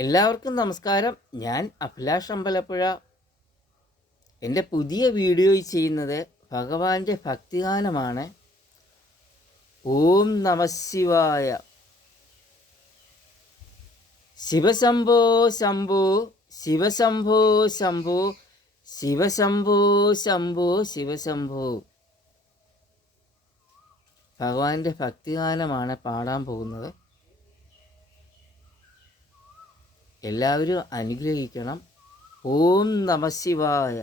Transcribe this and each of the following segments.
എല്ലാവർക്കും നമസ്കാരം. ഞാൻ അഭിലാഷ് അമ്പലപ്പുഴ. എൻ്റെ പുതിയ വീഡിയോ ചെയ്യുന്നത് ഭഗവാന്റെ ഭക്തിഗാനമാണ്. ഓം നമഃശിവായ. ശിവശംഭോ ശംഭോ ശിവശംഭോ ശംഭോ ശിവശംഭോ ശംഭോ ശിവശംഭോ. ഭഗവാന്റെ ഭക്തിഗാനമാണ് പാടാൻ പോകുന്നത്. എല്ലാവരും അനുഗ്രഹിക്കണം. ഓം നമഃശിവായ.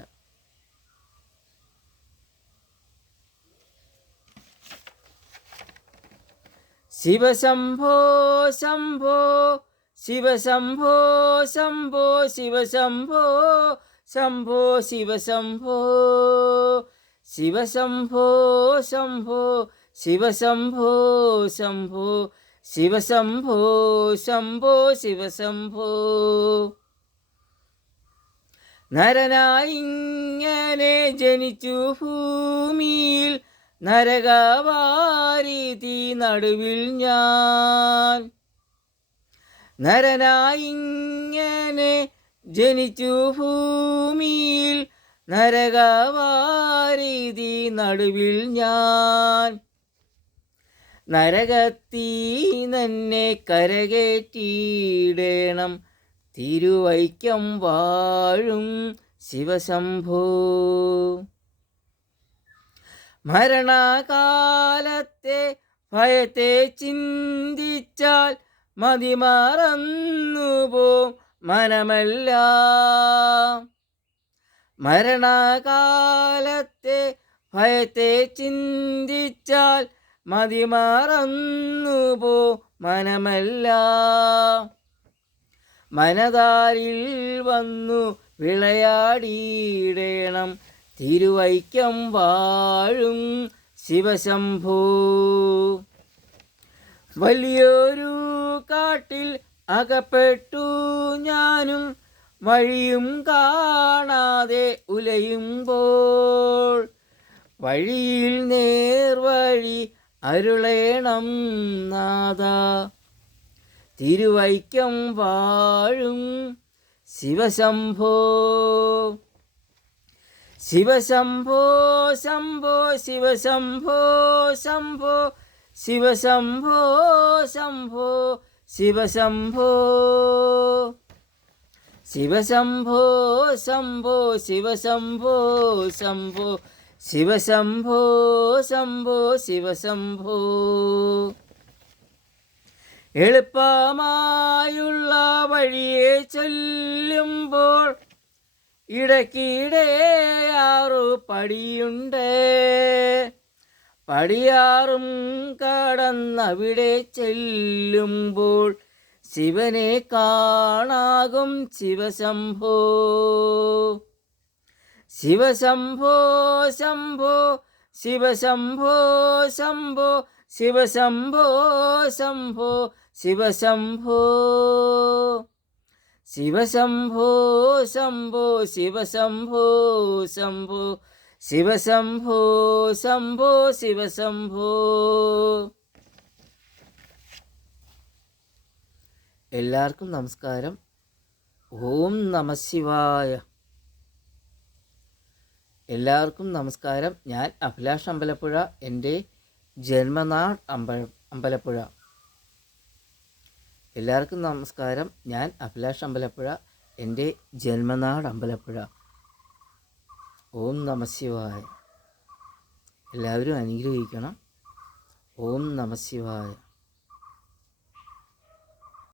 ശിവശംഭോ ശംഭോ ശിവശംഭോ ശംഭോ ശിവശംഭോ ശംഭോ ശിവശംഭോ ശിവശംഭോ ശംഭോ ശിവശംഭോ ശംഭോ ശിവശംഭോ ശംഭോ ശിവശംഭോ. നരനായിങ്ങനെ ജനിച്ചു ഭൂമിയിൽ, നരകവാരിധി നടുവിൽ ഞാൻ. നരനായിങ്ങനെ ജനിച്ചു ഭൂമിയിൽ, നരകവാരിധി നടുവിൽ ഞാൻ. നരകത്തീന്നെ കരകേറ്റിയിടേണം, തിരുവൈക്കം വാഴും ശിവശംഭോ. മരണകാലത്തെ ഭയത്തെ ചിന്തിച്ചാൽ മതിമറന്നുപോം മനമെല്ലാം. മരണകാലത്തെ ഭയത്തെ ചിന്തിച്ചാൽ മതിമറന്നുപോ മനമെല്ലാം. മനതാരിൽ വന്നു വിളയാടിയിടേണം, തിരുവൈക്കം വാഴും ശിവശംഭോ. വലിയൊരു കാട്ടിൽ അകപ്പെട്ടു ഞാനും, വഴിയും കാണാതെ ഉലയുമ്പോൾ. വഴിയിൽ നേർവഴി അരുളേണം നാഥാ, തിരുവൈക്കം വാഴും ശിവശംഭോ. ശിവശംഭോ ശംഭോ ശിവശംഭോ ശംഭോ ശിവശംഭോ ശംഭോ ശിവശംഭോ ശിവശംഭോ ശംഭോ ശിവശംഭോ ശംഭോ ശിവശംഭോ ശംഭോ ശിവശംഭോ. എളുപ്പമായുള്ള വഴിയെ ചൊല്ലുമ്പോൾ ഇടയ്ക്കിടെ 6 പടിയുണ്ട്. പടിയാറും കടന്നവിടെ ചെല്ലുമ്പോൾ ശിവനെ കാണാകും ശിവശംഭോ. ശിവശംഭോ ശംഭോ ശിവശംഭോ ശംഭോ ശിവശംഭോ ശംഭോ ശിവശംഭോ ശിവശംഭോ ശംഭോ ശിവശംഭോ ശംഭോ ശിവശംഭോ ശംഭോ ശിവശംഭോ. എല്ലാവർക്കും നമസ്കാരം. ഓം നമഃശിവായ. എല്ലാവർക്കും നമസ്കാരം. ഞാൻ അഭിലാഷ് അമ്പലപ്പുഴ. എൻ്റെ ജന്മനാട് അമ്പലപ്പുഴ. എല്ലാവർക്കും നമസ്കാരം. ഞാൻ അഭിലാഷ് അമ്പലപ്പുഴ. എൻ്റെ ജന്മനാട് അമ്പലപ്പുഴ. ഓം നമഃശിവായ. എല്ലാവരും അനുഗ്രഹിക്കണം. ഓം നമഃശിവായ.